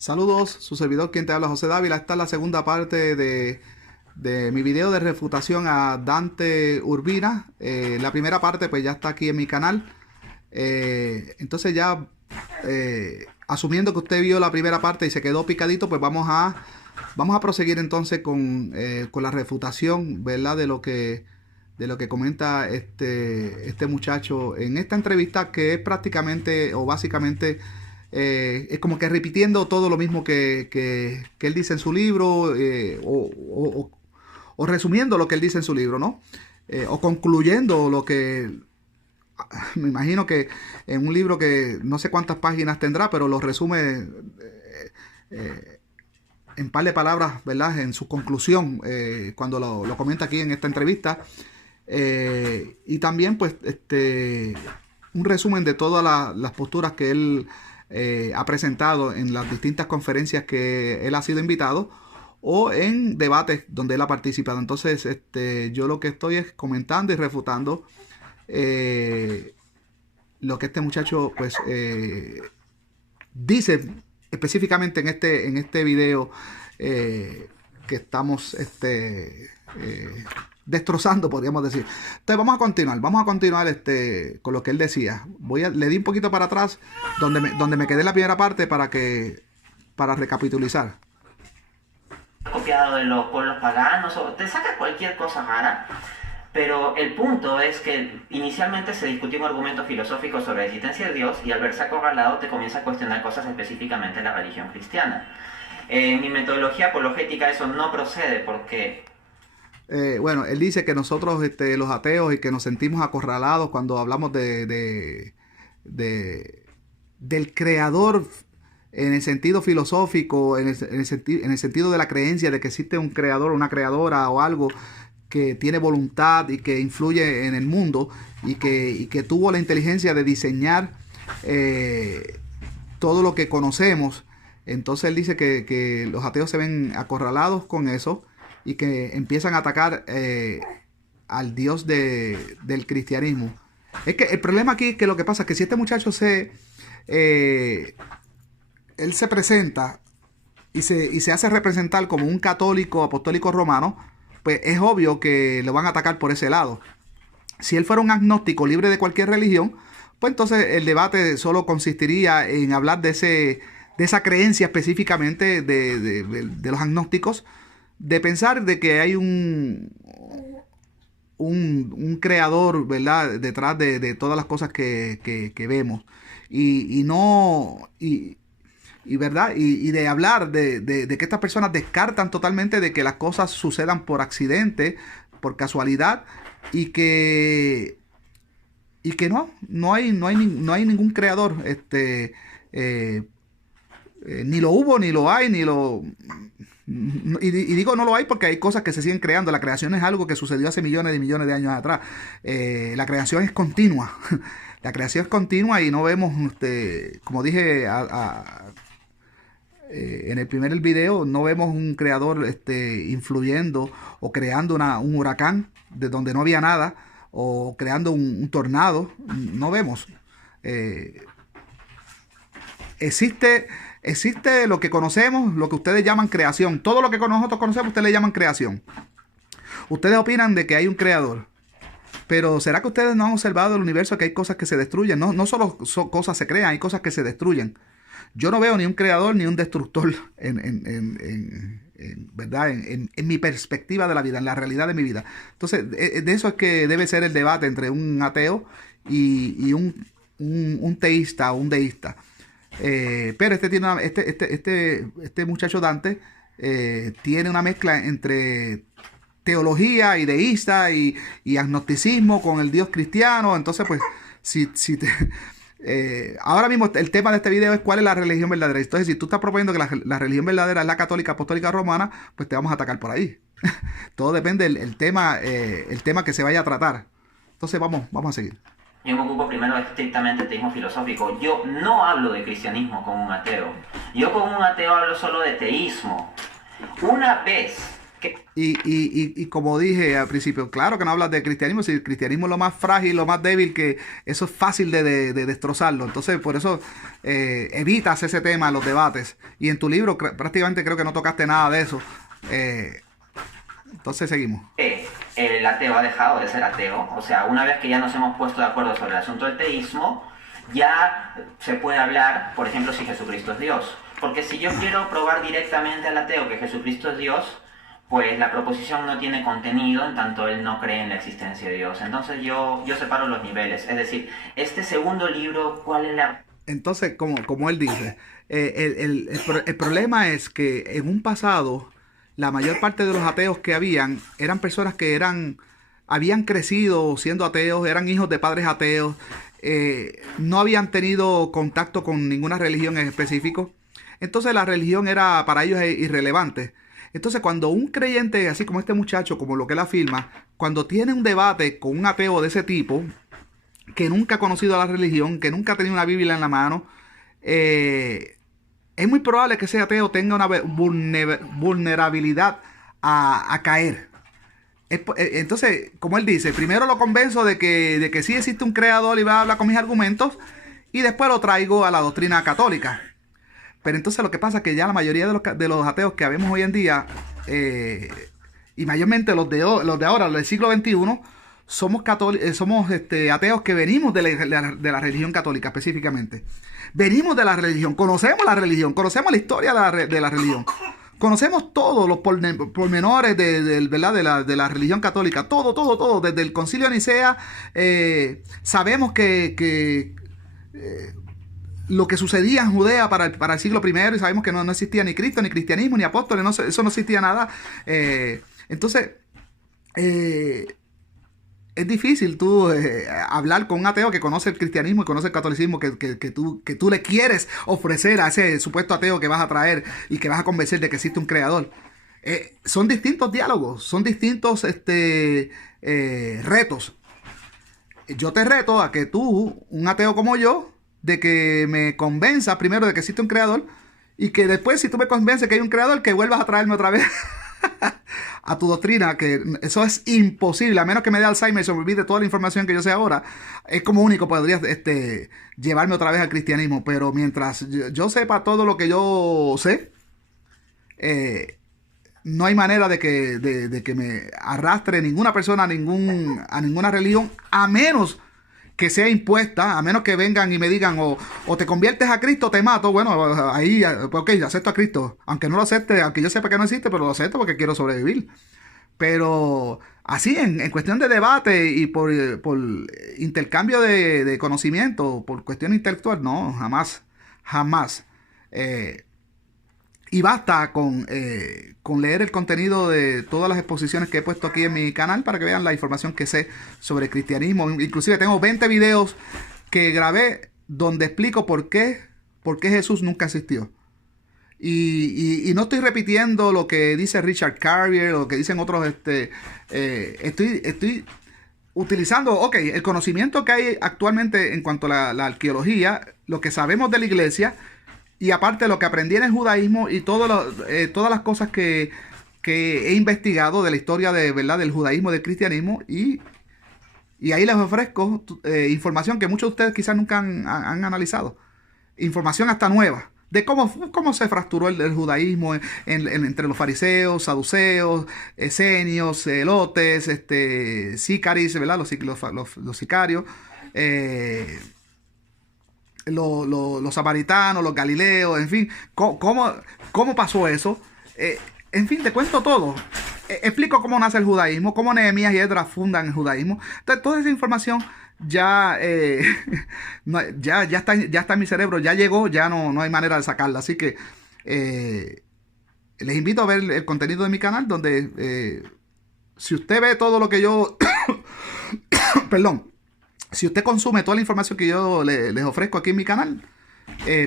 Saludos, su servidor quien te habla, José Dávila. Esta es la segunda parte de mi video de refutación a Dante Urbina. La primera parte pues ya está aquí en mi canal. Entonces ya asumiendo que usted vio la primera parte y se quedó picadito, pues vamos a proseguir entonces con la refutación, ¿verdad? De lo que comenta este muchacho en esta entrevista, que es prácticamente o básicamente es como que repitiendo todo lo mismo que él dice en su libro, o resumiendo lo que él dice en su libro, ¿no? O concluyendo lo que me imagino que en un libro que no sé cuántas páginas tendrá, pero lo resume en par de palabras, ¿verdad? En su conclusión, cuando lo comenta aquí en esta entrevista. Y también, pues, un resumen de todas las posturas que él ha presentado en las distintas conferencias que él ha sido invitado o en debates donde él ha participado. Entonces, yo lo que estoy es comentando y refutando lo que este muchacho, pues, dice específicamente en este video que estamos destrozando, podríamos decir. Entonces vamos a continuar con lo que él decía. Le di un poquito para atrás donde me quedé en la primera parte para recapitulizar. Copiado de los pueblos paganos, o te saca cualquier cosa rara, pero el punto es que inicialmente se discutió un argumento filosófico sobre la existencia de Dios, y al verse acorralado te comienza a cuestionar cosas específicamente de la religión cristiana. En mi metodología apologética eso no procede porque Bueno, él dice que nosotros, los ateos, y que nos sentimos acorralados cuando hablamos del creador en el sentido filosófico, en el sentido de la creencia de que existe un creador, una creadora o algo que tiene voluntad y que influye en el mundo y que tuvo la inteligencia de diseñar todo lo que conocemos. Entonces él dice que los ateos se ven acorralados con eso y que empiezan a atacar al Dios del cristianismo. Es que el problema aquí es que lo que pasa es que si este muchacho él se presenta y se hace representar como un católico apostólico romano, pues es obvio que lo van a atacar por ese lado. Si él fuera un agnóstico libre de cualquier religión, pues entonces el debate solo consistiría en hablar de esa creencia específicamente de los agnósticos, de pensar de que hay un creador, ¿verdad?, detrás de todas las cosas que vemos. Y no... ¿verdad? Y de hablar de que estas personas descartan totalmente de que las cosas sucedan por accidente, por casualidad, y que no hay ningún creador, ni lo hubo, ni lo hay, y digo no lo hay porque hay cosas que se siguen creando. La creación es algo que sucedió hace millones y millones de años atrás. La creación es continua. La creación es continua y no vemos, como dije en el primer video, no vemos un creador influyendo o creando un huracán de donde no había nada, o creando un tornado. No vemos. Existe lo que conocemos, lo que ustedes llaman creación. Todo lo que nosotros conocemos, ustedes le llaman creación. Ustedes opinan de que hay un creador. Pero ¿será que ustedes no han observado el universo, que hay cosas que se destruyen? No solo cosas se crean, hay cosas que se destruyen. Yo no veo ni un creador ni un destructor ¿verdad? En mi perspectiva de la vida, en la realidad de mi vida. Entonces, de eso es que debe ser el debate entre un ateo y un teísta o un deísta. Pero este muchacho Dante tiene una mezcla entre teología y deísta y agnosticismo con el Dios cristiano. Entonces, pues, ahora mismo el tema de este video es cuál es la religión verdadera. Entonces, si tú estás proponiendo que la religión verdadera es la católica apostólica romana, pues te vamos a atacar por ahí. Todo depende del tema, el tema que se vaya a tratar. Entonces, vamos a seguir. yo me ocupo primero estrictamente de teísmo filosófico. Yo no hablo de cristianismo con un ateo. Yo con un ateo hablo solo de teísmo. Una vez Que, Y como dije al principio, claro que no hablas de cristianismo, si el cristianismo es lo más frágil, lo más débil, que eso es fácil de destrozarlo. Entonces, por eso evitas ese tema en los debates. Y en tu libro prácticamente creo que no tocaste nada de eso. Eh, entonces, seguimos. el ateo ha dejado de ser ateo. O sea, una vez que ya nos hemos puesto de acuerdo sobre el asunto del teísmo, ya se puede hablar, por ejemplo, si Jesucristo es Dios. Porque si yo quiero probar directamente al ateo que Jesucristo es Dios, pues la proposición no tiene contenido en tanto él no cree en la existencia de Dios. Entonces yo separo los niveles. Es decir, este segundo libro, ¿cuál es la...? Entonces, como él dice, el problema es que en un pasado, la mayor parte de los ateos que eran personas que habían crecido siendo ateos, eran hijos de padres ateos, no habían tenido contacto con ninguna religión en específico. Entonces la religión era para ellos irrelevante. Entonces cuando un creyente, así como este muchacho, como lo que él afirma, cuando tiene un debate con un ateo de ese tipo, que nunca ha conocido la religión, que nunca ha tenido una Biblia en la mano, es muy probable que ese ateo tenga una vulnerabilidad a caer. Entonces, como él dice, primero lo convenzo de que sí existe un creador y va a hablar con mis argumentos, y después lo traigo a la doctrina católica. Pero entonces lo que pasa es que ya la mayoría de los ateos que vemos hoy en día, y mayormente los de ahora, los del siglo XXI, somos ateos que venimos de la religión católica específicamente. Venimos de la religión, conocemos la historia de la religión. Conocemos todos los pormenores ¿verdad? de la religión católica, todo, desde el Concilio de Nicea. Sabemos que lo que sucedía en Judea para el siglo I, y sabemos que no existía ni Cristo, ni cristianismo, ni apóstoles, eso no existía nada. Entonces, es difícil tú hablar con un ateo que conoce el cristianismo y conoce el catolicismo, que tú le quieres ofrecer a ese supuesto ateo que vas a traer y que vas a convencer de que existe un creador. Son distintos diálogos, son distintos retos. Yo te reto a que tú, un ateo como yo, de que me convenzas primero de que existe un creador, y que después, si tú me convences que hay un creador, que vuelvas a traerme otra vez a tu doctrina, que eso es imposible, a menos que me dé Alzheimer y se me olvide toda la información que yo sé ahora. Es como único podría llevarme otra vez al cristianismo, pero mientras yo sepa todo lo que yo sé, no hay manera de que me arrastre ninguna persona a ninguna religión, a menos que sea impuesta, a menos que vengan y me digan o te conviertes a Cristo o te mato. Bueno, ahí, ok, acepto a Cristo, aunque no lo acepte, aunque yo sepa que no existe, pero lo acepto porque quiero sobrevivir. Pero así, en cuestión de debate y por intercambio de conocimiento, por cuestión intelectual, no, jamás. Y basta con leer el contenido de todas las exposiciones que he puesto aquí en mi canal para que vean la información que sé sobre el cristianismo. Inclusive tengo 20 videos que grabé donde explico por qué Jesús nunca existió. Y no estoy repitiendo lo que dice Richard Carrier o lo que dicen otros. Estoy utilizando, el conocimiento que hay actualmente en cuanto a la arqueología, lo que sabemos de la iglesia, y aparte lo que aprendí en el judaísmo y todas las cosas que he investigado de la historia ¿verdad? Del judaísmo, del cristianismo, y ahí les ofrezco información que muchos de ustedes quizás nunca han analizado. Información hasta nueva de cómo se fracturó el judaísmo entre los fariseos, saduceos, esenios, elotes, sicaris, ¿verdad? Los sicarios, los samaritanos, los galileos, en fin, cómo pasó eso. En fin, te cuento todo. Explico cómo nace el judaísmo, cómo Nehemías y Esdras fundan el judaísmo. Entonces, toda esa información ya está en mi cerebro, ya llegó, ya no hay manera de sacarla. Así que les invito a ver el contenido de mi canal, donde si usted ve todo lo que yo... perdón. Si usted consume toda la información que yo les ofrezco aquí en mi canal,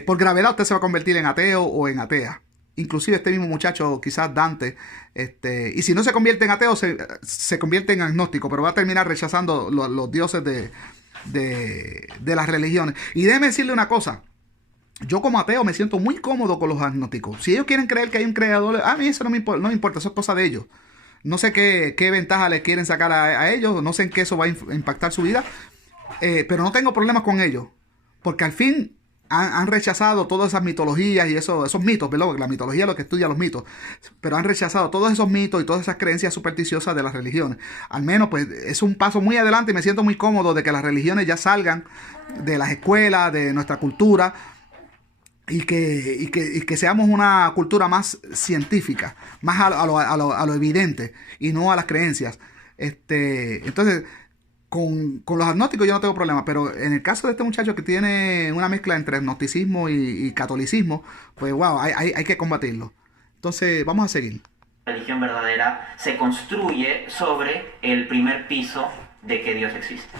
por gravedad usted se va a convertir en ateo o en atea. Inclusive este mismo muchacho, quizás Dante, y si no se convierte en ateo, se convierte en agnóstico, pero va a terminar rechazando los dioses de las religiones. Y déjeme decirle una cosa, yo como ateo me siento muy cómodo con los agnósticos. Si ellos quieren creer que hay un creador, a mí eso no me importa, eso es cosa de ellos. No sé qué ventaja le quieren sacar a ellos, no sé en qué eso va a impactar su vida, pero no tengo problemas con ellos, porque al fin han rechazado todas esas mitologías y esos mitos, ¿verdad? Porque la mitología es lo que estudia los mitos, pero han rechazado todos esos mitos y todas esas creencias supersticiosas de las religiones. Al menos pues es un paso muy adelante y me siento muy cómodo de que las religiones ya salgan de las escuelas, de nuestra cultura, y que seamos una cultura más científica, más a lo evidente y no a las creencias. Entonces, con los agnósticos yo no tengo problema, pero en el caso de este muchacho que tiene una mezcla entre agnosticismo y catolicismo, pues wow, hay que combatirlo. Entonces, vamos a seguir. La religión verdadera se construye sobre el primer piso de que Dios existe.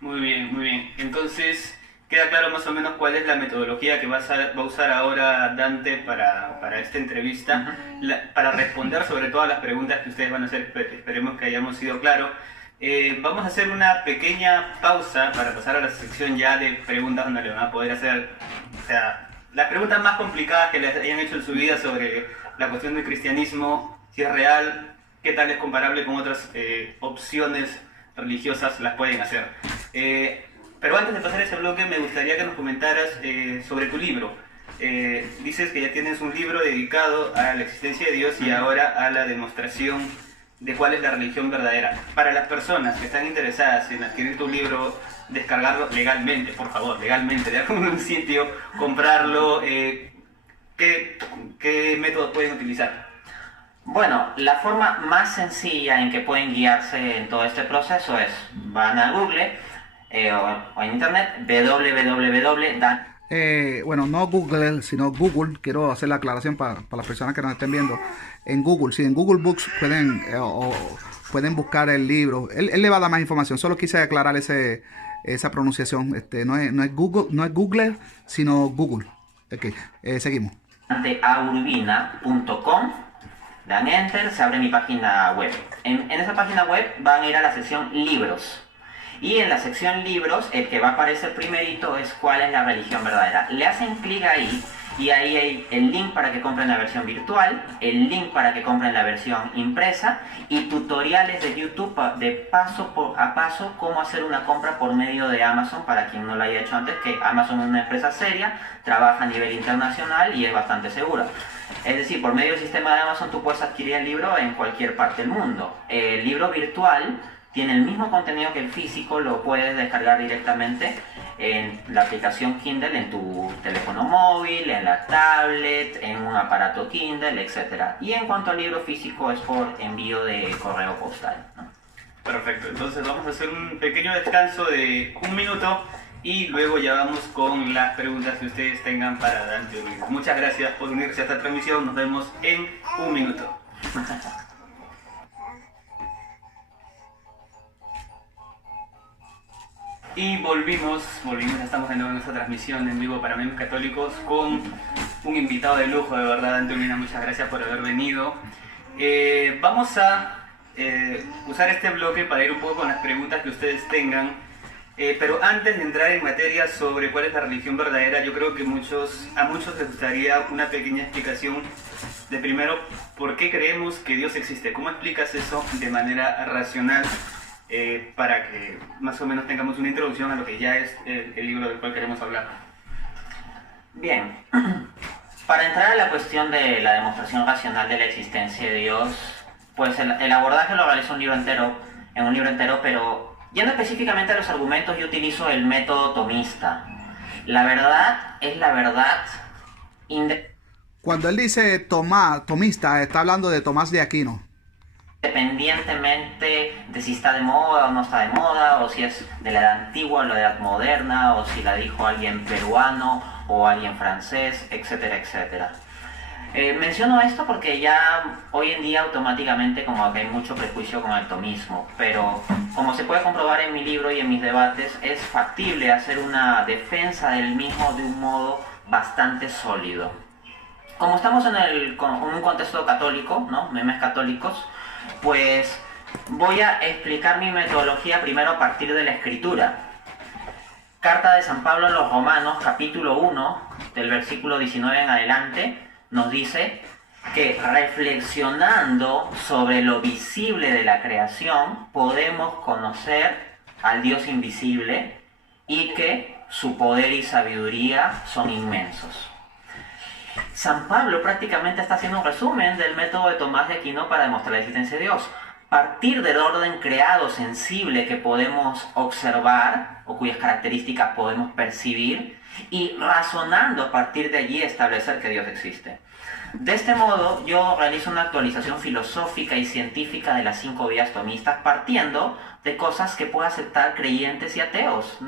Muy bien, muy bien. Entonces, queda claro más o menos cuál es la metodología que va a usar ahora Dante para esta entrevista, para responder sobre todas las preguntas que ustedes van a hacer. Esperemos que hayamos sido claros. Vamos a hacer una pequeña pausa para pasar a la sección ya de preguntas donde le van a poder hacer, o sea, las preguntas más complicadas que les hayan hecho en su vida sobre la cuestión del cristianismo, si es real, qué tal es comparable con otras opciones religiosas, las pueden hacer. Pero antes de pasar ese bloque me gustaría que nos comentaras sobre tu libro. Dices que ya tienes un libro dedicado a la existencia de Dios y ahora a la demostración de cuál es la religión verdadera. Para las personas que están interesadas en adquirir tu libro, descargarlo legalmente, por favor, legalmente, de algún sitio, comprarlo, ¿qué métodos pueden utilizar? Bueno, la forma más sencilla en que pueden guiarse en todo este proceso es, van a Google o en internet, bueno, no Google, sino Google. Quiero hacer la aclaración para las personas que nos estén viendo. En Google, si en Google Books pueden buscar el libro. Él le va a dar más información. Solo quise aclarar esa pronunciación. No es Google, sino Google. Okay, seguimos. Aurbina.com, dan enter, se abre mi página web. En esa página web van a ir a la sección libros. Y en la sección libros, el que va a aparecer primerito es cuál es la religión verdadera. Le hacen clic ahí y ahí hay el link para que compren la versión virtual, el link para que compren la versión impresa y tutoriales de YouTube de paso a paso cómo hacer una compra por medio de Amazon, para quien no lo haya hecho antes, que Amazon es una empresa seria, trabaja a nivel internacional y es bastante segura. Es decir, por medio del sistema de Amazon tú puedes adquirir el libro en cualquier parte del mundo. El libro virtual tiene el mismo contenido que el físico, lo puedes descargar directamente en la aplicación Kindle, en tu teléfono móvil, en la tablet, en un aparato Kindle, etc. Y en cuanto al libro físico es por envío de correo postal, ¿no? Perfecto, entonces vamos a hacer un pequeño descanso de 1 minuto y luego ya vamos con las preguntas que ustedes tengan para Dante Urbina. Muchas gracias por unirse a esta transmisión, nos vemos en 1 minuto. Y volvimos, estamos de nuevo en nuestra transmisión en vivo para Memes Católicos con un invitado de lujo, de verdad, Dante Urbina, muchas gracias por haber venido. Vamos a usar este bloque para ir un poco con las preguntas que ustedes tengan, pero antes de entrar en materia sobre cuál es la religión verdadera, yo creo que a muchos les gustaría una pequeña explicación de primero, ¿por qué creemos que Dios existe? ¿Cómo explicas eso de manera racional? Para que más o menos tengamos una introducción a lo que ya es el libro del cual queremos hablar. Bien, para entrar a la cuestión de la demostración racional de la existencia de Dios, pues el abordaje lo realizo en un libro entero, pero yendo específicamente a los argumentos, yo utilizo el método tomista. La verdad es la verdad. Cuando él dice tomista, está hablando de Tomás de Aquino. Independientemente de si está de moda o no está de moda, o si es de la edad antigua o la edad moderna, o si la dijo alguien peruano o alguien francés, etcétera, etcétera. Menciono esto porque ya hoy en día automáticamente como que hay mucho prejuicio con el tomismo, pero como se puede comprobar en mi libro y en mis debates, es factible hacer una defensa del mismo de un modo bastante sólido. Como estamos en un contexto católico, ¿no? Memes católicos, pues voy a explicar mi metodología primero a partir de la escritura. Carta de San Pablo a los Romanos, capítulo 1, del versículo 19 en adelante, nos dice: que reflexionando sobre lo visible de la creación podemos conocer al Dios invisible y que su poder y sabiduría son inmensos. San Pablo prácticamente está haciendo un resumen del método de Tomás de Aquino para demostrar la existencia de Dios. Partir del orden creado sensible que podemos observar o cuyas características podemos percibir y razonando a partir de allí establecer que Dios existe. De este modo, yo realizo una actualización filosófica y científica de las 5 vías tomistas partiendo de cosas que puedan aceptar creyentes y ateos.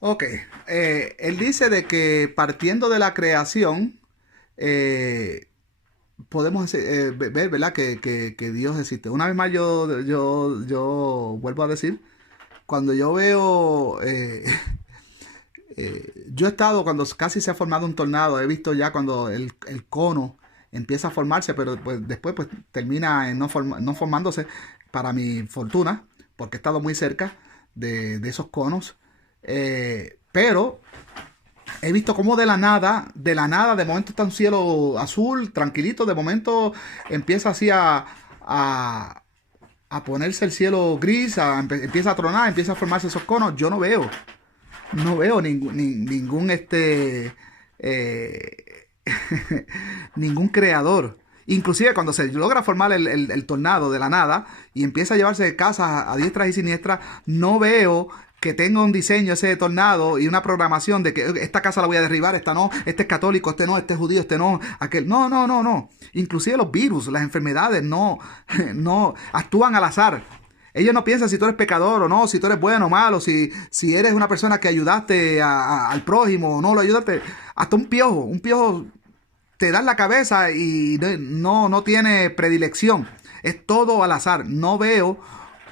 Ok, él dice de que partiendo de la creación podemos ver, ¿verdad? Que Dios existe. Una vez más yo vuelvo a decir, cuando yo veo... yo he estado cuando casi se ha formado un tornado, he visto ya cuando el cono empieza a formarse, pero pues, después pues, termina en no formándose, para mi fortuna, porque he estado muy cerca de esos conos. Pero he visto cómo de la nada, de momento está un cielo azul, tranquilito, de momento empieza así a ponerse el cielo gris, empieza a tronar, empieza a formarse esos conos. Yo no veo ningún ningún creador. Inclusive cuando se logra formar el tornado de la nada y empieza a llevarse casas a diestras y siniestras, no veo que tenga un diseño ese tornado y una programación de que esta casa la voy a derribar, esta no, este es católico, este no, este es judío, este no, aquel. No. Inclusive los virus, las enfermedades no actúan al azar. Ellos no piensan si tú eres pecador o no, si tú eres bueno o malo, si eres una persona que ayudaste al prójimo o no lo ayudaste. Hasta un piojo te da en la cabeza y no tiene predilección. Es todo al azar. No veo.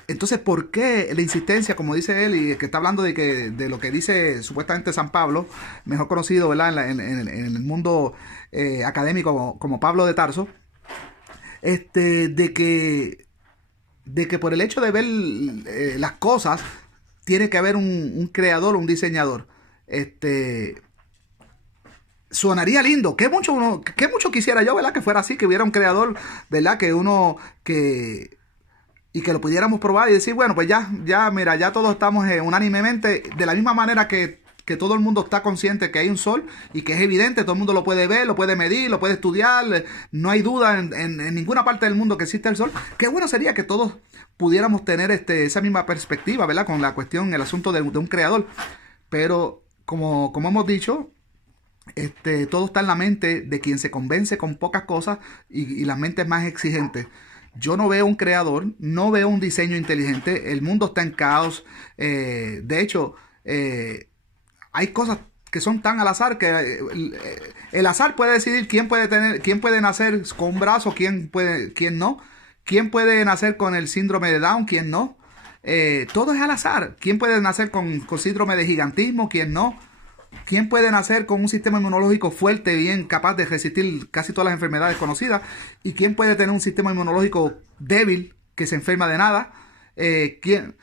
Entonces, ¿por qué la insistencia, como dice él, y que está hablando de lo que dice supuestamente San Pablo, mejor conocido, ¿verdad? en el mundo académico como Pablo de Tarso, de que por el hecho de ver las cosas, tiene que haber un creador, un diseñador. Sonaría lindo. Qué mucho quisiera yo, ¿verdad? Que fuera así, que hubiera un creador, ¿verdad? Y que lo pudiéramos probar y decir, bueno, pues mira, ya todos estamos unánimemente, de la misma manera que todo el mundo está consciente que hay un sol y que es evidente, todo el mundo lo puede ver, lo puede medir, lo puede estudiar, no hay duda en ninguna parte del mundo que existe el sol. Qué bueno sería que todos pudiéramos tener esa misma perspectiva, ¿verdad? Con la cuestión, el asunto de un creador. Pero, como hemos dicho, todo está en la mente de quien se convence con pocas cosas y las mentes más exigentes. Yo no veo un creador, no veo un diseño inteligente, el mundo está en caos. De hecho, hay cosas que son tan al azar que el azar puede decidir quién puede nacer con un brazo, quién no, quién puede nacer con el síndrome de Down, quién no. Todo es al azar. ¿Quién puede nacer con síndrome de gigantismo, quién no? ¿Quién puede nacer con un sistema inmunológico fuerte, bien capaz de resistir casi todas las enfermedades conocidas? ¿Y quién puede tener un sistema inmunológico débil, que se enferma de nada? El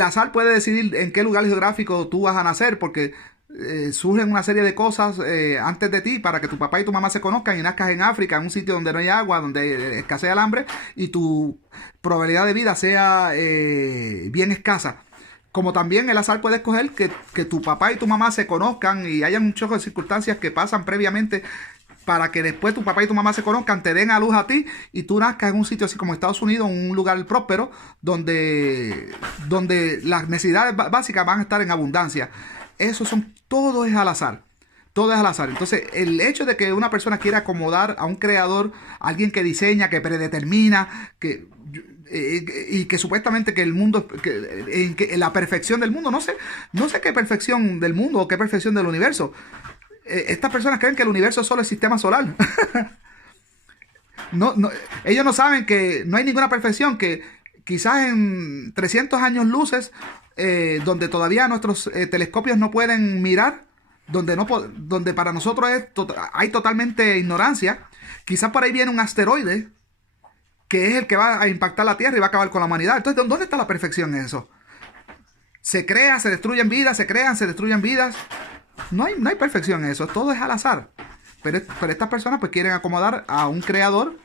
azar puede decidir en qué lugar geográfico tú vas a nacer, porque surgen una serie de cosas antes de ti para que tu papá y tu mamá se conozcan y nazcas en África, en un sitio donde no hay agua, donde escasea el hambre y tu probabilidad de vida sea bien escasa. Como también el azar puede escoger que tu papá y tu mamá se conozcan y hayan un choque de circunstancias que pasan previamente para que después tu papá y tu mamá se conozcan, te den a luz a ti y tú nazcas en un sitio así como Estados Unidos, un lugar próspero, donde las necesidades básicas van a estar en abundancia. Todo es al azar. Todo es al azar. Entonces, el hecho de que una persona quiera acomodar a un creador, a alguien que diseña, que predetermina, y que supuestamente que el mundo, que la perfección del mundo, no sé qué perfección del mundo o qué perfección del universo. Estas personas creen que el universo es solo el sistema solar. Ellos no saben que no hay ninguna perfección, que quizás en 300 años luces, donde todavía nuestros telescopios no pueden mirar, donde para nosotros hay totalmente ignorancia, quizás por ahí viene un asteroide que es el que va a impactar la Tierra y va a acabar con la humanidad. Entonces, ¿dónde está la perfección en eso? Se destruyen vidas, se destruyen vidas. No hay perfección en eso, todo es al azar. Pero estas personas pues quieren acomodar a un creador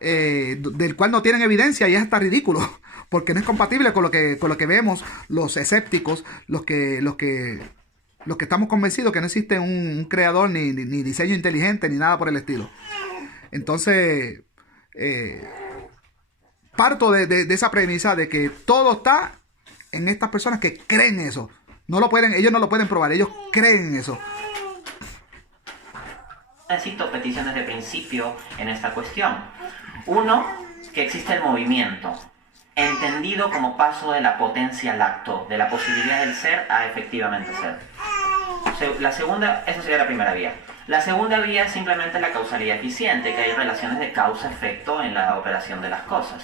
del cual no tienen evidencia, y es hasta ridículo, porque no es compatible con lo que vemos los escépticos, los que estamos convencidos que no existe un creador, ni diseño inteligente, ni nada por el estilo. Entonces, parto de esa premisa de que todo está en estas personas que creen eso. Ellos no lo pueden probar, ellos creen eso. Necesito peticiones de principio en esta cuestión. Uno, que existe el movimiento, entendido como paso de la potencia al acto, de la posibilidad del ser a efectivamente ser. La segunda, esa sería la primera vía. La segunda vía es simplemente la causalidad eficiente, que hay relaciones de causa-efecto en la operación de las cosas.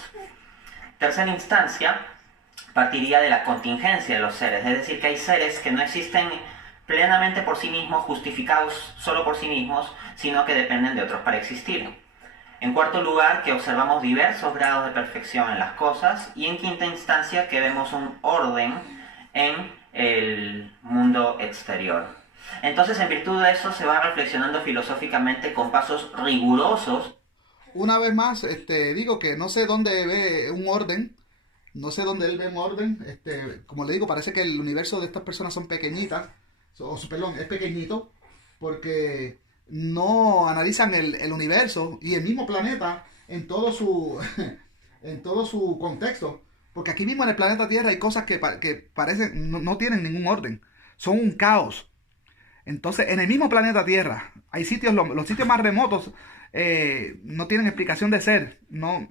Tercera instancia, partiría de la contingencia de los seres, es decir, que hay seres que no existen plenamente por sí mismos, justificados solo por sí mismos, sino que dependen de otros para existir. En cuarto lugar, que observamos diversos grados de perfección en las cosas. Y en quinta instancia, que vemos un orden en el mundo exterior. Entonces, en virtud de eso, se va reflexionando filosóficamente con pasos rigurosos. Una vez más, digo que no sé dónde ve un orden. No sé dónde él ve un orden. Como le digo, parece que el universo de estas personas son pequeñitas. Es pequeñito. Porque no analizan el universo y el mismo planeta en todo su contexto. Porque aquí mismo en el planeta Tierra hay cosas que parecen, no tienen ningún orden. Son un caos. Entonces, en el mismo planeta Tierra hay sitios, los sitios más remotos no tienen explicación de ser. No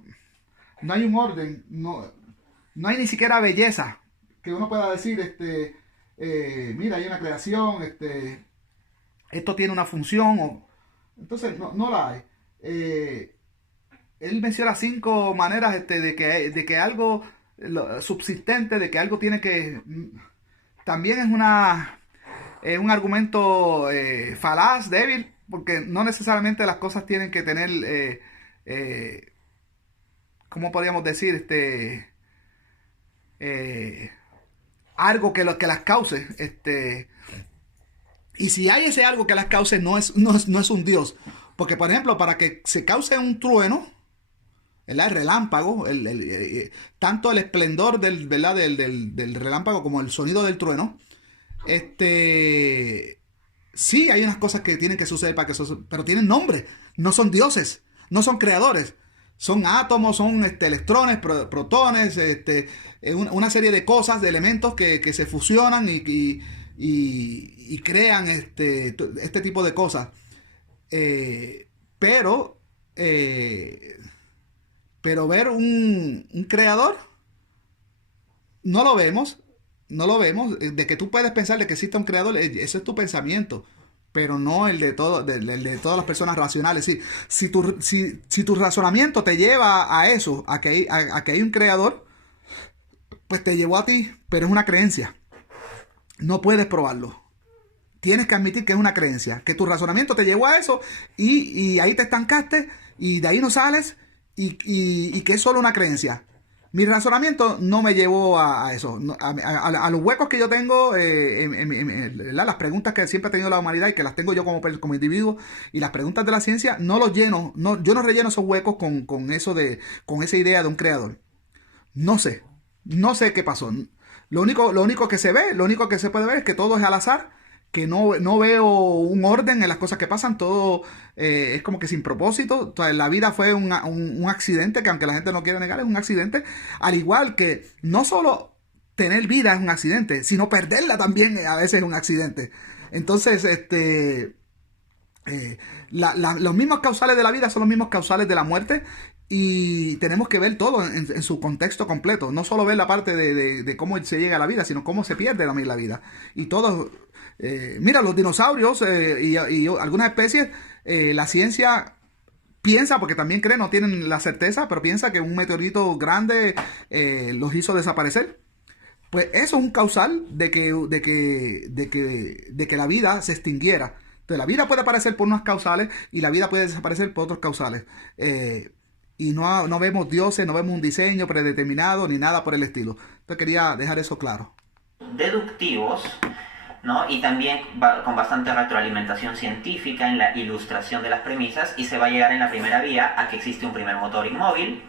hay un orden. No hay ni siquiera belleza que uno pueda decir, mira, hay una creación, esto tiene una función. Entonces, no la hay. Él menciona 5 maneras de que algo subsistente, de que algo tiene que... También es un argumento falaz, débil, porque no necesariamente las cosas tienen que tener, ¿cómo podríamos decir? Algo que las cause. Y si hay ese algo que las cause, no es un Dios. Porque, por ejemplo, para que se cause un trueno, ¿verdad? El relámpago, tanto el esplendor del relámpago como el sonido del trueno, sí hay unas cosas que tienen que suceder para que eso, pero tienen nombre. No son dioses, no son creadores. Son átomos, son electrones, protones, una serie de cosas, de elementos que se fusionan y crean este tipo de cosas. Pero ver un creador, no lo vemos. De que tú puedes pensar de que existe un creador, ese es tu pensamiento, pero no el de todas las personas racionales. Si tu razonamiento te lleva a eso, a que hay un creador, pues te llevó a ti, pero es una creencia. No puedes probarlo. Tienes que admitir que es una creencia, que tu razonamiento te llevó a eso y ahí te estancaste y de ahí no sales y que es solo una creencia. Mi razonamiento no me llevó a eso, a los huecos que yo tengo, las preguntas que siempre ha tenido la humanidad y que las tengo yo como individuo, y las preguntas de la ciencia no los lleno, yo no relleno esos huecos con esa idea de un creador. No sé qué pasó. Lo único que se ve, lo único que se puede ver es que todo es al azar, que no veo un orden en las cosas que pasan, todo es como que sin propósito. O sea, la vida fue un accidente, que aunque la gente no quiera negar, es un accidente. Al igual que no solo tener vida es un accidente, sino perderla también a veces es un accidente. Entonces, los mismos causales de la vida son los mismos causales de la muerte. Y tenemos que ver todo en su contexto completo. No solo ver la parte de cómo se llega a la vida, sino cómo se pierde la vida. Y todo... mira, los dinosaurios y algunas especies, la ciencia piensa, porque también cree, no tienen la certeza, pero piensa que un meteorito grande los hizo desaparecer. Pues eso es un causal de que la vida se extinguiera. Entonces la vida puede aparecer por unas causales y la vida puede desaparecer por otros causales. Y no vemos dioses, no vemos un diseño predeterminado ni nada por el estilo. Entonces quería dejar eso claro. Deductivos ¿no? Y también con bastante retroalimentación científica en la ilustración de las premisas, y se va a llegar en la primera vía a que existe un primer motor inmóvil,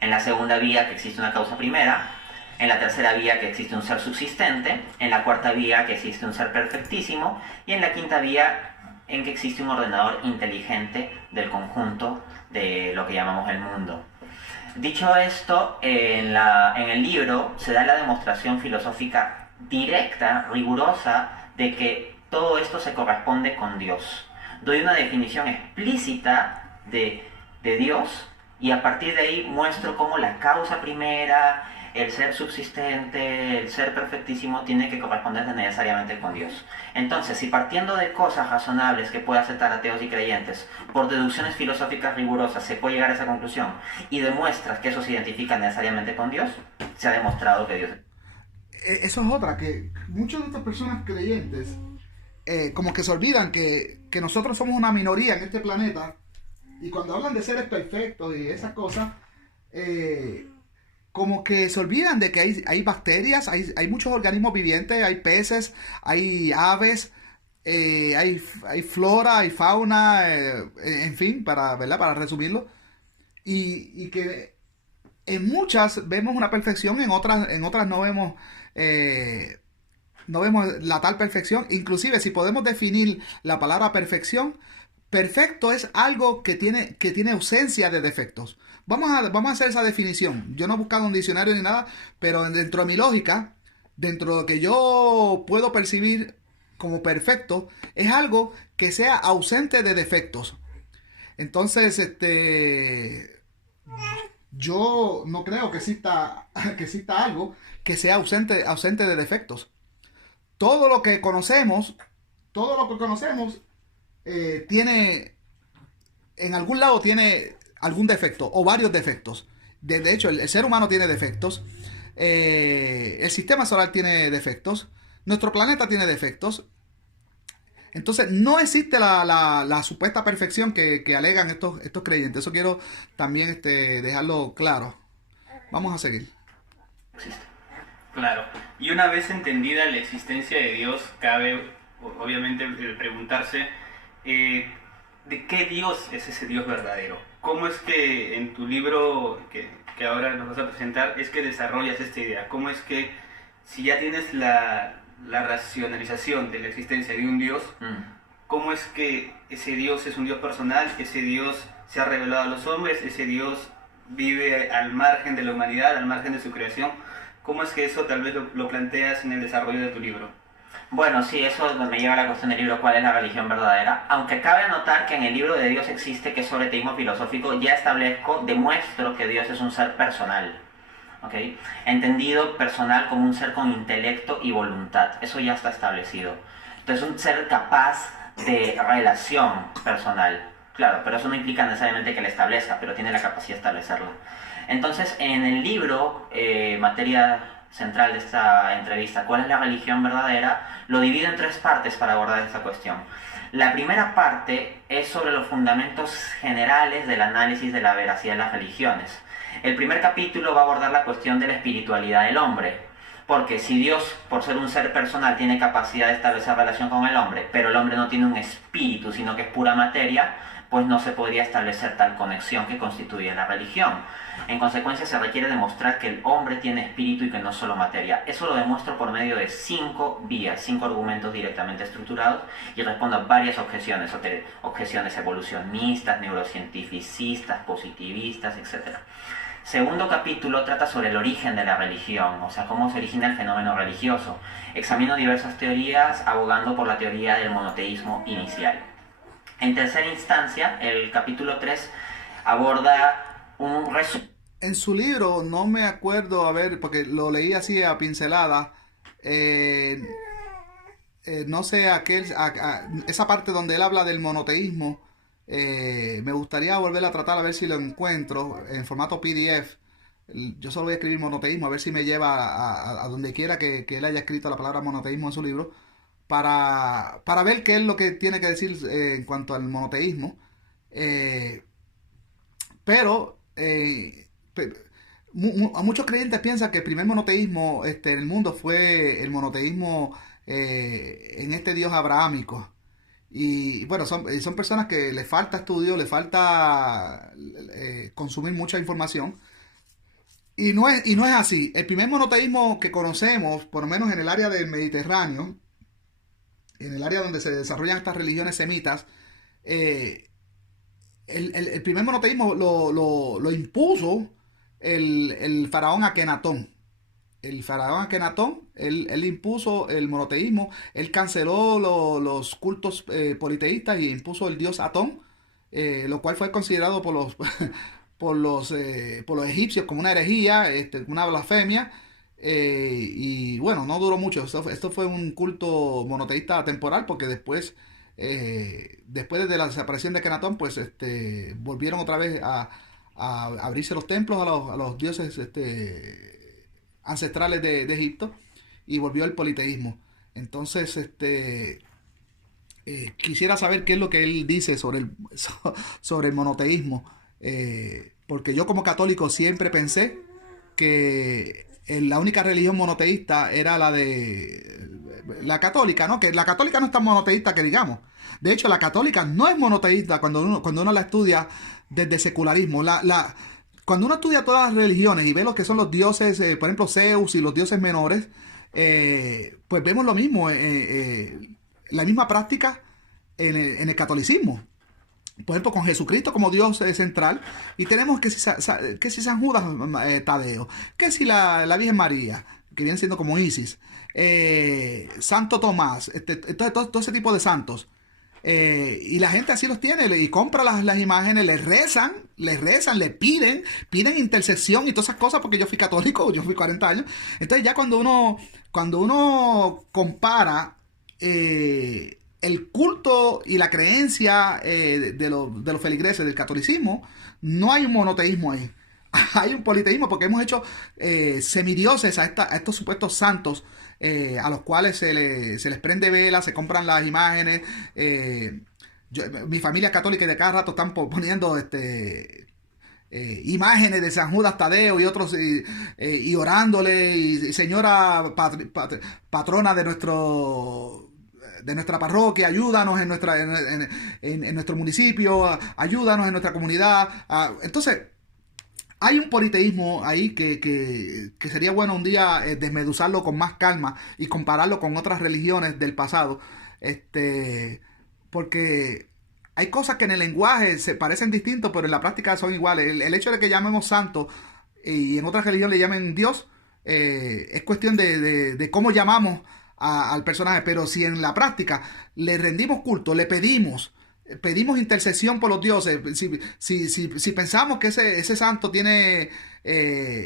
en la segunda vía que existe una causa primera, en la tercera vía que existe un ser subsistente, en la cuarta vía que existe un ser perfectísimo, y en la quinta vía en que existe un ordenador inteligente del conjunto de lo que llamamos el mundo. Dicho esto, en el libro se da la demostración filosófica directa, rigurosa, de que todo esto se corresponde con Dios. Doy una definición explícita de Dios, y a partir de ahí muestro cómo la causa primera, el ser subsistente, el ser perfectísimo, tiene que corresponderse necesariamente con Dios. Entonces, si partiendo de cosas razonables que pueden aceptar ateos y creyentes, por deducciones filosóficas rigurosas se puede llegar a esa conclusión, y demuestras que eso se identifica necesariamente con Dios, se ha demostrado que Dios... Eso es otra, que muchas de estas personas creyentes como que se olvidan que nosotros somos una minoría en este planeta, y cuando hablan de seres perfectos y esas cosas, como que se olvidan de que hay bacterias, hay muchos organismos vivientes, hay peces, hay aves, hay flora, hay fauna, en fin, ¿verdad? Para resumirlo, y que en muchas vemos una perfección, en otras no vemos la tal perfección. Inclusive, si podemos definir la palabra perfección, perfecto es algo que tiene ausencia de defectos. Vamos a hacer esa definición. Yo no he buscado un diccionario ni nada, pero dentro de mi lógica, dentro de lo que yo puedo percibir como perfecto, es algo que sea ausente de defectos. Entonces, yo no creo que exista algo que sea ausente de defectos. Todo lo que conocemos, tiene, en algún lado tiene algún defecto o varios defectos. De hecho, el ser humano tiene defectos, el sistema solar tiene defectos, nuestro planeta tiene defectos. Entonces, no existe la supuesta perfección que alegan estos creyentes. Eso quiero también dejarlo claro. Vamos a seguir. Claro. Y una vez entendida la existencia de Dios, cabe obviamente preguntarse ¿de qué Dios es ese Dios verdadero? ¿Cómo es que en tu libro que ahora nos vas a presentar es que desarrollas esta idea? ¿Cómo es que si ya tienes la racionalización de la existencia de un Dios, cómo es que ese Dios es un Dios personal, ese Dios se ha revelado a los hombres, ese Dios vive al margen de la humanidad, al margen de su creación? ¿Cómo es que eso tal vez lo planteas en el desarrollo de tu libro? Bueno, sí, eso me lleva a la cuestión del libro, ¿cuál es la religión verdadera? Aunque cabe anotar que en el libro de Dios existe, que es sobre teísmo filosófico, ya demuestro que Dios es un ser personal. ¿Okay? Entendido personal como un ser con intelecto y voluntad. Eso ya está establecido. Entonces, un ser capaz de relación personal. Claro, pero eso no implica necesariamente que la establezca, pero tiene la capacidad de establecerla. Entonces, en el libro, materia central de esta entrevista, ¿cuál es la religión verdadera?, lo divido en 3 partes para abordar esta cuestión. La primera parte es sobre los fundamentos generales del análisis de la veracidad de las religiones. El primer capítulo va a abordar la cuestión de la espiritualidad del hombre, porque si Dios, por ser un ser personal, tiene capacidad de establecer relación con el hombre, pero el hombre no tiene un espíritu, sino que es pura materia, pues no se podría establecer tal conexión que constituye la religión. En consecuencia, se requiere demostrar que el hombre tiene espíritu y que no es solo materia. Eso lo demuestro por medio de 5 vías, 5 argumentos directamente estructurados, y respondo a varias objeciones evolucionistas, neurocientificistas, positivistas, etc. Segundo capítulo trata sobre el origen de la religión, o sea, cómo se origina el fenómeno religioso. Examino diversas teorías, abogando por la teoría del monoteísmo inicial. En tercera instancia, el capítulo 3 aborda un resumen. En su libro, no me acuerdo, porque lo leí así a pincelada, no sé, esa parte donde él habla del monoteísmo, me gustaría volver a tratar a ver si lo encuentro en formato PDF. Yo solo voy a escribir monoteísmo, a ver si me lleva a donde quiera que él haya escrito la palabra monoteísmo en su libro, para ver qué es lo que tiene que decir en cuanto al monoteísmo. Pero muchos creyentes piensan que el primer monoteísmo en el mundo fue el monoteísmo en este Dios abrahámico. Y bueno, son personas que les falta estudio, les falta consumir mucha información. Y no es así. El primer monoteísmo que conocemos, por lo menos en el área del Mediterráneo, en el área donde se desarrollan estas religiones semitas, eh, el primer monoteísmo lo impuso el faraón Akenatón. El faraón Akenatón, él impuso el monoteísmo, él canceló los cultos politeístas y impuso el dios Atón, lo cual fue considerado por los, por los egipcios como una herejía, una blasfemia. Y bueno, no duró mucho. Esto fue un culto monoteísta temporal porque después de la desaparición de Akenatón, pues volvieron otra vez a abrirse los templos a los dioses ancestrales de Egipto y volvió el politeísmo. Entonces, quisiera saber qué es lo que él dice sobre el monoteísmo, porque yo como católico siempre pensé que la única religión monoteísta era la católica, ¿no? Que la católica no es tan monoteísta que digamos. De hecho, la católica no es monoteísta cuando uno la estudia desde secularismo. Cuando uno estudia todas las religiones y ve lo que son los dioses, por ejemplo, Zeus y los dioses menores, pues vemos lo mismo, la misma práctica en el catolicismo. Por ejemplo, con Jesucristo como Dios central, y tenemos que si San Judas Tadeo, que si la Virgen María, que viene siendo como Isis, Santo Tomás, todo ese tipo de santos. Y la gente así los tiene y compra las imágenes, les rezan, le piden intercesión y todas esas cosas, porque yo fui católico, yo fui 40 años. Entonces ya cuando uno compara el culto y la creencia de los feligreses del catolicismo, no hay un monoteísmo ahí. Hay un politeísmo porque hemos hecho semidioses a estos supuestos santos, a los cuales se les prende velas, se compran las imágenes. Mi familia católica de cada rato están poniendo imágenes de San Judas Tadeo y otros y orándole, y señora patrona de nuestra parroquia, ayúdanos en nuestro municipio, ayúdanos en nuestra comunidad. Entonces, hay un politeísmo ahí que sería bueno un día desmeduzarlo con más calma y compararlo con otras religiones del pasado, porque hay cosas que en el lenguaje se parecen distintos, pero en la práctica son iguales. El hecho de que llamemos santo y en otras religiones le llamen Dios, es cuestión de cómo llamamos al personaje, pero si en la práctica le rendimos culto, le pedimos intercesión por los dioses, si pensamos que ese santo tiene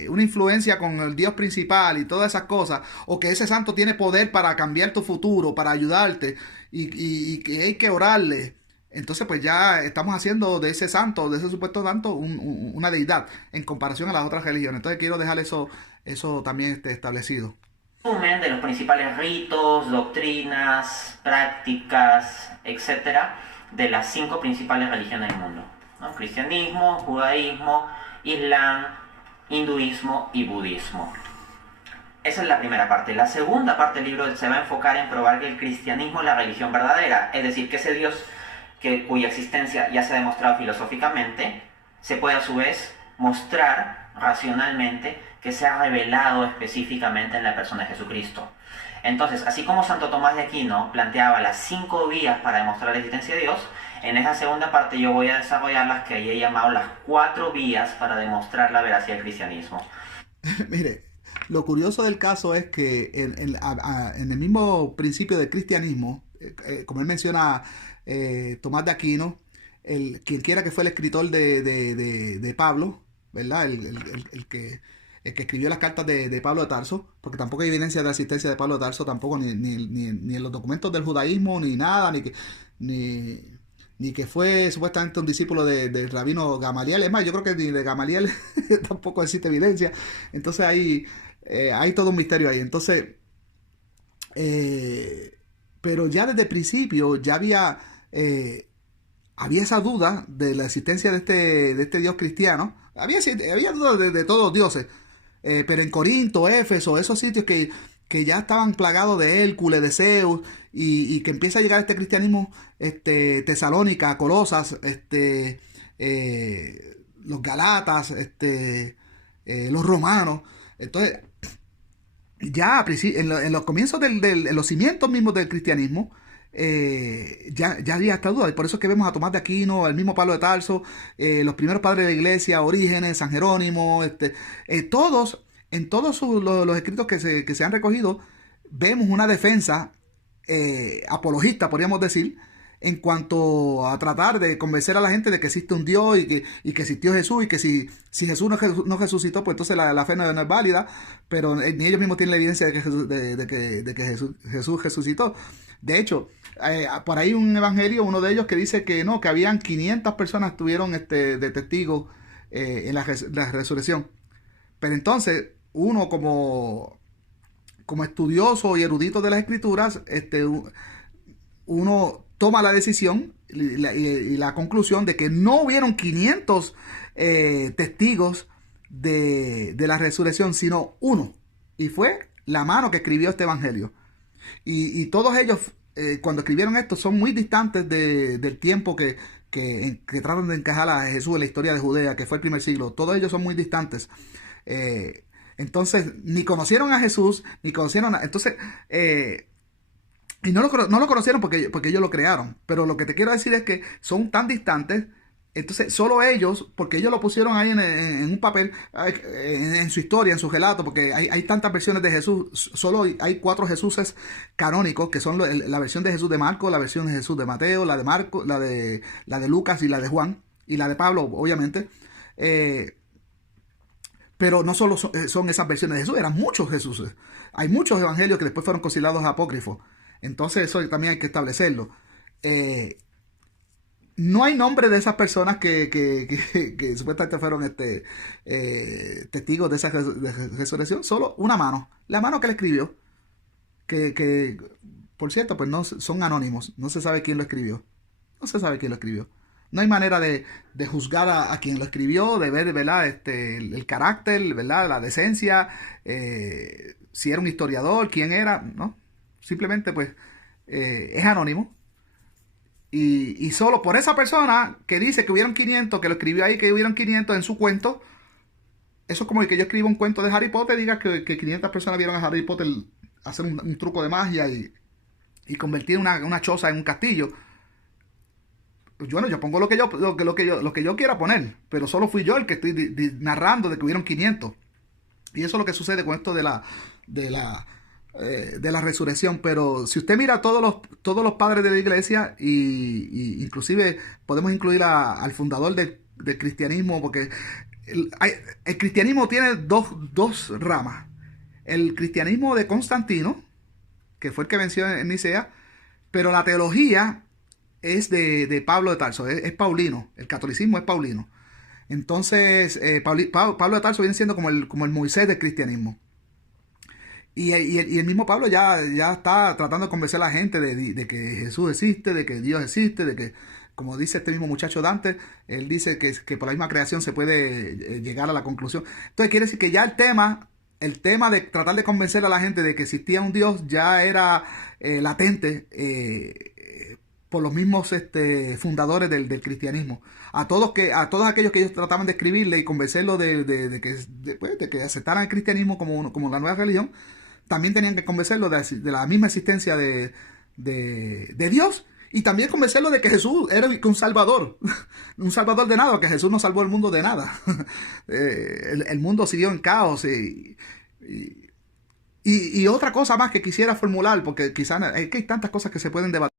una influencia con el Dios principal y todas esas cosas, o que ese santo tiene poder para cambiar tu futuro, para ayudarte, y que hay que orarle, entonces pues ya estamos haciendo de ese santo, de ese supuesto santo, una deidad en comparación a las otras religiones. Entonces quiero dejar eso también establecido. Resumen de los principales ritos, doctrinas, prácticas, etcétera, de las 5 principales religiones del mundo, ¿no? Cristianismo, judaísmo, islam, hinduismo y budismo. Esa es la primera parte. La segunda parte del libro se va a enfocar en probar que el cristianismo es la religión verdadera, es decir, que ese Dios cuya existencia ya se ha demostrado filosóficamente, se puede a su vez mostrar racionalmente, que se ha revelado específicamente en la persona de Jesucristo. Entonces, así como Santo Tomás de Aquino planteaba las 5 vías para demostrar la existencia de Dios, en esa segunda parte yo voy a desarrollar las que he llamado las 4 vías para demostrar la veracidad del cristianismo. Mire, lo curioso del caso es que en el mismo principio del cristianismo, como él menciona Tomás de Aquino, quien quiera que fue el escritor de Pablo, ¿verdad? El que escribió las cartas de Pablo de Tarso, porque tampoco hay evidencia de la existencia de Pablo de Tarso, tampoco ni en los documentos del judaísmo, ni nada, ni que fue supuestamente un discípulo del rabino Gamaliel. Es más, yo creo que ni de Gamaliel tampoco existe evidencia. Entonces hay todo un misterio ahí. Entonces, pero ya desde el principio ya había esa duda de la existencia de este Dios cristiano. Había dudas de todos los dioses. Pero en Corinto, Éfeso, esos sitios que que ya estaban plagados de Hércules, de Zeus, y que empieza a llegar este cristianismo, Tesalónica, Colosas, los Galatas, los romanos. Entonces, ya en los comienzos en los cimientos mismos del cristianismo, ya había esta duda, y por eso es que vemos a Tomás de Aquino, el mismo Pablo de Tarso, los primeros padres de la iglesia, Orígenes, San Jerónimo, todos, en todos los escritos que se han recogido, vemos una defensa apologista, podríamos decir, en cuanto a tratar de convencer a la gente de que existe un Dios y que existió Jesús, y que si Jesús no resucitó, pues entonces la fe no es válida, pero ni ellos mismos tienen la evidencia de que Jesús resucitó. De hecho, por ahí un evangelio, uno de ellos que dice que no, que habían 500 personas estuvieron de testigos en la resurrección. Pero entonces, uno como estudioso y erudito de las escrituras, uno toma la decisión y la conclusión de que no hubieron 500 testigos de la resurrección, sino uno. Y fue la mano que escribió este evangelio. Y todos ellos, cuando escribieron esto, son muy distantes del tiempo que tratan de encajar a Jesús en la historia de Judea, que fue el primer siglo. Todos ellos son muy distantes. Entonces, ni conocieron a Jesús, ni conocieron a... Entonces, y no lo conocieron porque ellos lo crearon. Pero lo que te quiero decir es que son tan distantes. Entonces, solo ellos, porque ellos lo pusieron ahí en un papel, en su historia, en su relato, porque hay tantas versiones de Jesús, solo hay 4 Jesuses canónicos, que son la versión de Jesús de Marcos, la versión de Jesús de Mateo, la de Marcos, la de Lucas y la de Juan, y la de Pablo, obviamente. Pero no solo son esas versiones de Jesús, eran muchos Jesuses. Hay muchos evangelios que después fueron considerados apócrifos. Entonces eso también hay que establecerlo. No hay nombre de esas personas que supuestamente fueron testigos de esa resurrección, solo una mano, la mano que le escribió, que por cierto, pues no son anónimos, no se sabe quién lo escribió, no hay manera de juzgar a quien lo escribió, de ver, ¿verdad? El carácter, ¿verdad? La decencia, si era un historiador, quién era, ¿no? Simplemente pues es anónimo. Y solo por esa persona que dice que hubieron 500, que lo escribió ahí, que hubieron 500 en su cuento, eso es como el que yo escribo un cuento de Harry Potter, diga que 500 personas vieron a Harry Potter hacer un truco de magia y convertir una choza en un castillo. Pues bueno, yo pongo lo que yo quiera poner, pero solo fui yo el que estoy narrando de que hubieron 500. Y eso es lo que sucede con esto de la resurrección. Pero si usted mira todos los padres de la iglesia, y inclusive podemos incluir al fundador del cristianismo, porque el cristianismo tiene dos ramas. El cristianismo de Constantino, que fue el que venció en Nicea, pero la teología es de Pablo de Tarso, es paulino, el catolicismo es paulino. Entonces, Pablo de Tarso viene siendo como el Moisés del cristianismo. Y el mismo Pablo ya está tratando de convencer a la gente de que Jesús existe, de que Dios existe, de que, como dice este mismo muchacho Dante, él dice que por la misma creación se puede llegar a la conclusión. Entonces quiere decir que ya el tema de tratar de convencer a la gente de que existía un Dios ya era latente por los mismos fundadores del cristianismo. A todos aquellos que ellos trataban de escribirle y convencerlos de que aceptaran el cristianismo como la nueva religión, también tenían que convencerlos de la misma existencia de Dios, y también convencerlos de que Jesús era un salvador, un salvador de nada, que Jesús no salvó el mundo de nada. El mundo siguió en caos. Y otra cosa más que quisiera formular, porque quizás hay tantas cosas que se pueden debatir.